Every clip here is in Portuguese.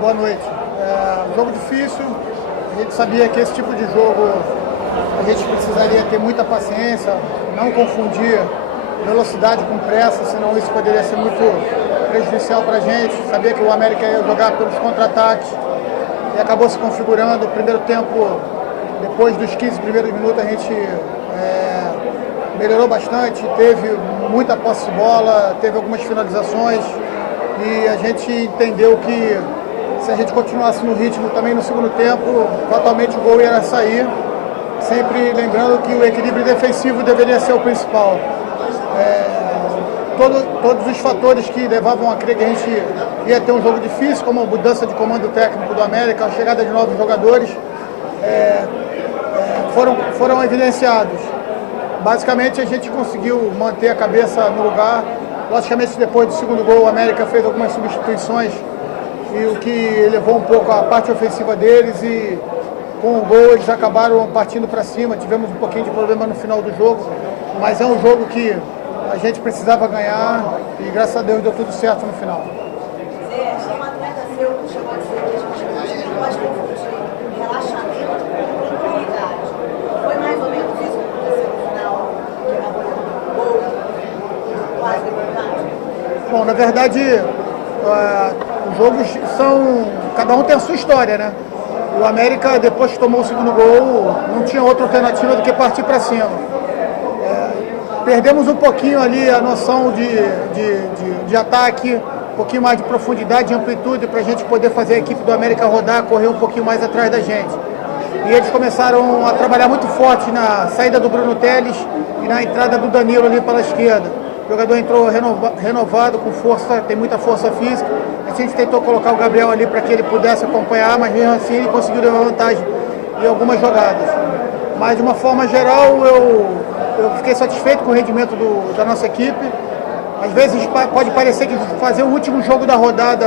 Boa noite. Jogo difícil, a gente sabia que esse tipo de jogo a gente precisaria ter muita paciência, não confundir velocidade com pressa, senão isso poderia ser muito prejudicial para a gente. Sabia que o América ia jogar pelos contra-ataques e acabou se configurando. O primeiro tempo, depois dos 15 primeiros minutos, a gente melhorou bastante, teve muita posse de bola, teve algumas finalizações e a gente entendeu que se a gente continuasse no ritmo também no segundo tempo, fatalmente o gol ia sair, sempre lembrando que o equilíbrio defensivo deveria ser o principal. Todos os fatores que levavam a crer que a gente ia ter um jogo difícil, como a mudança de comando técnico do América, a chegada de novos jogadores, foram evidenciados. Basicamente a gente conseguiu manter a cabeça no lugar. Logicamente depois do segundo gol o América fez algumas substituições, e o que elevou um pouco a parte ofensiva deles, e com o gol eles acabaram partindo para cima. Tivemos um pouquinho de problema no final do jogo, mas é um jogo que a gente precisava ganhar e graças a Deus deu tudo certo no final. Zé, chama atleta seu, chegou a dizer que a gente não pode confundir relaxamento com tranquilidade. Foi mais ou menos isso que aconteceu no final, que acabou dando gol, quase empate? Bom, na verdade, os jogos são... cada um tem a sua história, né? O América, depois que tomou o segundo gol, não tinha outra alternativa do que partir para cima. Perdemos um pouquinho ali a noção de ataque, um pouquinho mais de profundidade e amplitude para a gente poder fazer a equipe do América rodar, correr um pouquinho mais atrás da gente. E eles começaram a trabalhar muito forte na saída do Bruno Teles e na entrada do Danilo ali pela esquerda. O jogador entrou renovado, com força, tem muita força física. A gente tentou colocar o Gabriel ali para que ele pudesse acompanhar, mas mesmo assim ele conseguiu levar vantagem em algumas jogadas. Mas de uma forma geral, eu fiquei satisfeito com o rendimento da nossa equipe. Às vezes pode parecer que fazer o último jogo da rodada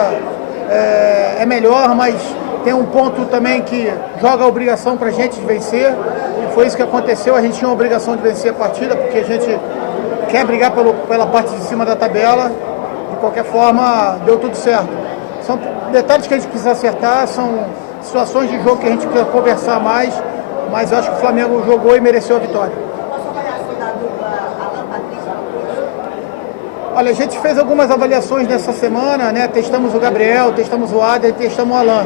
é melhor, mas tem um ponto também que joga a obrigação para a gente de vencer. E foi isso que aconteceu. A gente tinha a obrigação de vencer a partida, porque a gente quer brigar pela parte de cima da tabela. De qualquer forma, deu tudo certo. São detalhes que a gente precisa acertar, são situações de jogo que a gente precisa conversar mais, mas eu acho que o Flamengo jogou e mereceu a vitória. Olha, a gente fez algumas avaliações nessa semana, né? Testamos o Gabriel, testamos o Ader, testamos o Alan.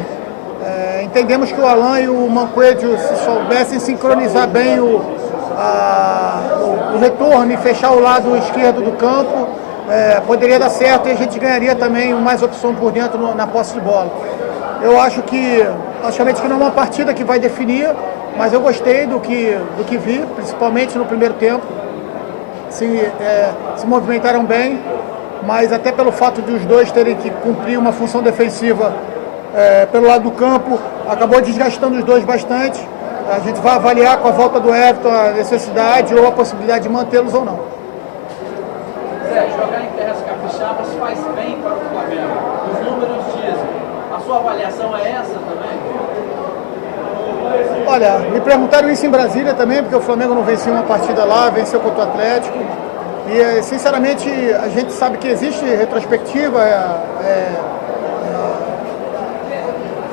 Entendemos que o Alan e o Mancoedio, se soubessem sincronizar bem o retorno e fechar o lado esquerdo do campo, poderia dar certo e a gente ganharia também mais opção por dentro na posse de bola. Eu acho que, logicamente, que não é uma partida que vai definir, mas eu gostei do que vi, principalmente no primeiro tempo. Se movimentaram bem, mas até pelo fato de os dois terem que cumprir uma função defensiva pelo lado do campo, acabou desgastando os dois bastante. A gente vai avaliar com a volta do Everton a necessidade ou a possibilidade de mantê-los ou não. Zé, jogar em terras capixabas faz bem para o Flamengo. Os números dizem. A sua avaliação é essa também? Olha, me perguntaram isso em Brasília também, porque o Flamengo não venceu uma partida lá, venceu contra o Atlético. E, sinceramente, a gente sabe que existe retrospectiva,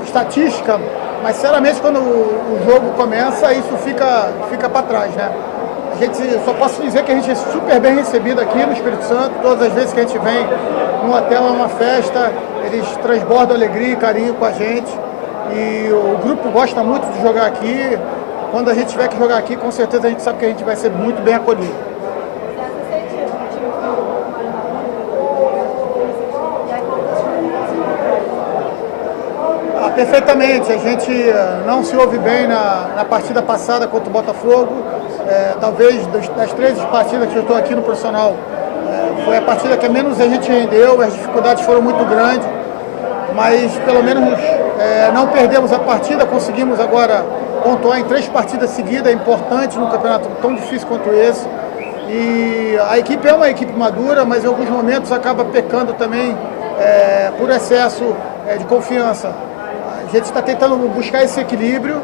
estatística, mas, sinceramente, quando o jogo começa, isso fica para trás, né? Só posso dizer que a gente é super bem recebido aqui no Espírito Santo. Todas as vezes que a gente vem num hotel, é uma festa, eles transbordam alegria e carinho com a gente. E o grupo gosta muito de jogar aqui. Quando a gente tiver que jogar aqui, com certeza a gente sabe que a gente vai ser muito bem acolhido. Perfeitamente, a gente não se ouve bem na partida passada contra o Botafogo. Talvez das 13 partidas que eu estou aqui no profissional, foi a partida que menos a gente rendeu, as dificuldades foram muito grandes, mas pelo menos não perdemos a partida, conseguimos agora pontuar em 3 partidas seguidas, é importante num campeonato tão difícil quanto esse. E a equipe é uma equipe madura, mas em alguns momentos acaba pecando também por excesso de confiança. A gente está tentando buscar esse equilíbrio,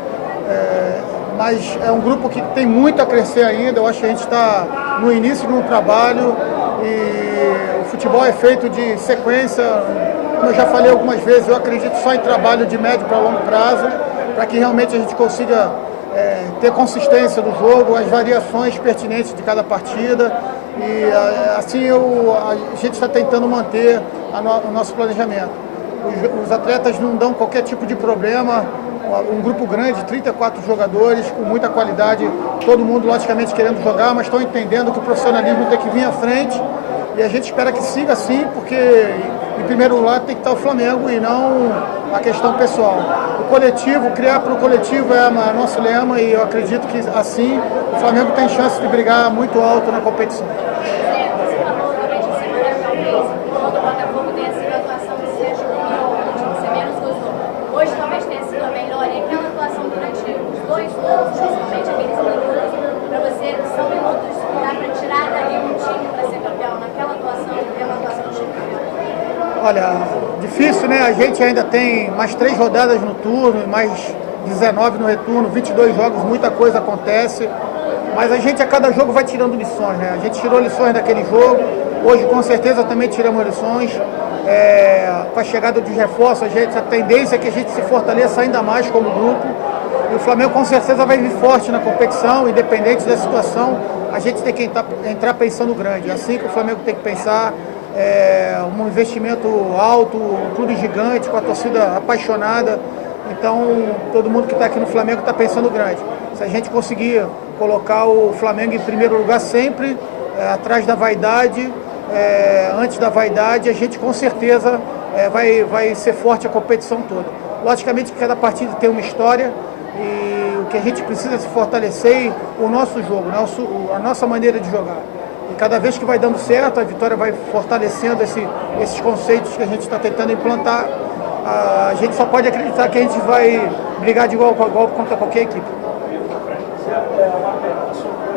mas é um grupo que tem muito a crescer ainda. Eu acho que a gente está no início de um trabalho e o futebol é feito de sequência. Como eu já falei algumas vezes, eu acredito só em trabalho de médio para longo prazo, para que realmente a gente consiga ter consistência no jogo, as variações pertinentes de cada partida e assim a gente está tentando manter o nosso planejamento. Os atletas não dão qualquer tipo de problema, um grupo grande, 34 jogadores, com muita qualidade, todo mundo logicamente querendo jogar, mas estão entendendo que o profissionalismo tem que vir à frente e a gente espera que siga assim, porque em primeiro lugar tem que estar o Flamengo e não a questão pessoal. O coletivo, criar para o coletivo é nosso lema e eu acredito que assim o Flamengo tem chance de brigar muito alto na competição. Você falou durante a semana, talvez, quando o Botafogo tenha sido a atuação que seja pior, o time que você menos gostou. Hoje talvez tenha sido a melhor e aquela atuação durante os dois gols, principalmente aqueles minutos, para você, são minutos que dá para tirar dali um time para ser campeão, naquela atuação, pela atuação do time campeão. Olha, difícil, né? A gente ainda tem mais 3 rodadas no turno, mais 19 no retorno, 22 jogos, muita coisa acontece. Mas a gente a cada jogo vai tirando lições, né? A gente tirou lições daquele jogo, hoje com certeza também tiramos lições. Com a chegada de reforços, a tendência é que a gente se fortaleça ainda mais como grupo. E o Flamengo com certeza vai vir forte na competição, independente da situação, a gente tem que entrar pensando grande. É assim que o Flamengo tem que pensar. Um investimento alto, um clube gigante, com a torcida apaixonada. Então, todo mundo que está aqui no Flamengo está pensando grande. Se a gente conseguir colocar o Flamengo em primeiro lugar sempre, atrás da vaidade, antes da vaidade, a gente com certeza vai ser forte a competição toda. Logicamente que cada partida tem uma história e o que a gente precisa é se fortalecer o nosso jogo, a nossa maneira de jogar. E cada vez que vai dando certo, a vitória vai fortalecendo esses conceitos que a gente está tentando implantar. A gente só pode acreditar que a gente vai brigar de igual para igual contra qualquer equipe. Você é uma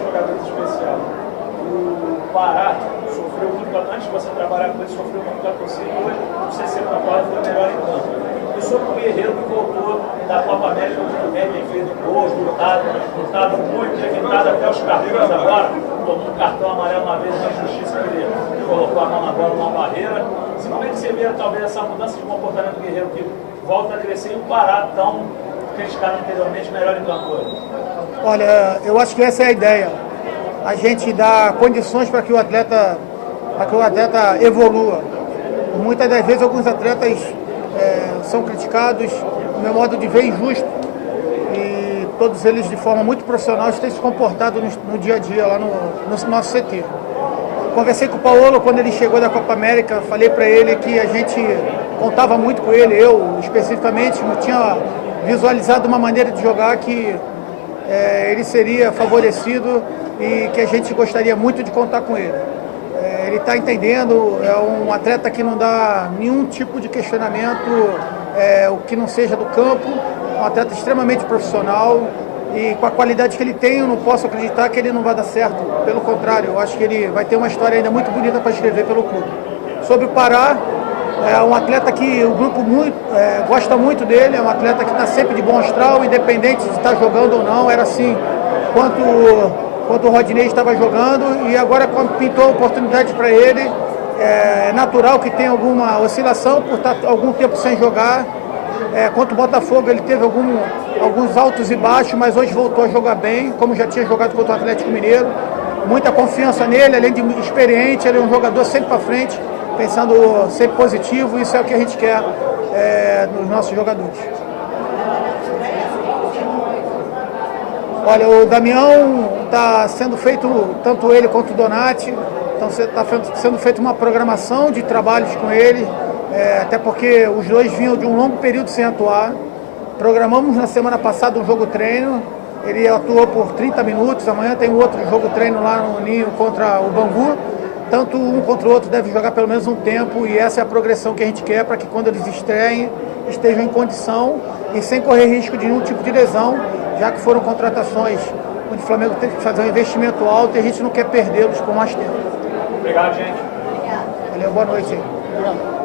jogador especial. O Pará sofreu muito, antes de você trabalhar com ele, sofreu muito com a torcida. Hoje, o 60 foi o melhor em campo. E sobre o Guerreiro que voltou da Copa América muito bem, tem feito gols, lutado muito, evitado até os cartões agora. Tomou um cartão amarelo uma vez na justiça que ele colocou a mão na bola numa barreira. Como é que você vê talvez essa mudança de comportamento do Guerreiro que volta a crescer e o Pará tão criticado anteriormente melhor em campo hoje? Olha, eu acho que essa é a ideia. A gente dá condições para que o atleta evolua. Muitas das vezes alguns atletas são criticados, no meu modo de ver, injusto. E todos eles, de forma muito profissional, têm se comportado no dia a dia lá no nosso CT. Conversei com o Paulo quando ele chegou da Copa América, falei para ele que a gente contava muito com ele, eu especificamente, não tinha visualizado uma maneira de jogar que ele seria favorecido e que a gente gostaria muito de contar com ele. Ele está entendendo, é um atleta que não dá nenhum tipo de questionamento, o que não seja do campo, um atleta extremamente profissional e com a qualidade que ele tem, eu não posso acreditar que ele não vai dar certo. Pelo contrário, eu acho que ele vai ter uma história ainda muito bonita para escrever pelo clube. Sobre o Pará, é um atleta que o grupo gosta muito dele, é um atleta que está sempre de bom astral, independente de estar jogando ou não, era assim quanto o Rodinei estava jogando, e agora quando pintou a oportunidade para ele, é natural que tenha alguma oscilação por estar algum tempo sem jogar. Contra o Botafogo ele teve alguns altos e baixos, mas hoje voltou a jogar bem, como já tinha jogado contra o Atlético Mineiro. Muita confiança nele, além de experiente, ele é um jogador sempre para frente, pensando sempre positivo, isso é o que a gente quer nos nossos jogadores. Olha, o Damião está sendo feito, tanto ele quanto o Donati, está sendo feita uma programação de trabalhos com ele, até porque os dois vinham de um longo período sem atuar. Programamos na semana passada um jogo-treino, ele atuou por 30 minutos, amanhã tem um outro jogo-treino lá no Ninho contra o Bangu. Tanto um contra o outro deve jogar pelo menos um tempo e essa é a progressão que a gente quer para que quando eles estreiem, estejam em condição e sem correr risco de nenhum tipo de lesão, já que foram contratações onde o Flamengo tem que fazer um investimento alto e a gente não quer perdê-los por mais tempo. Obrigado, gente. Obrigada. Valeu, boa noite aí.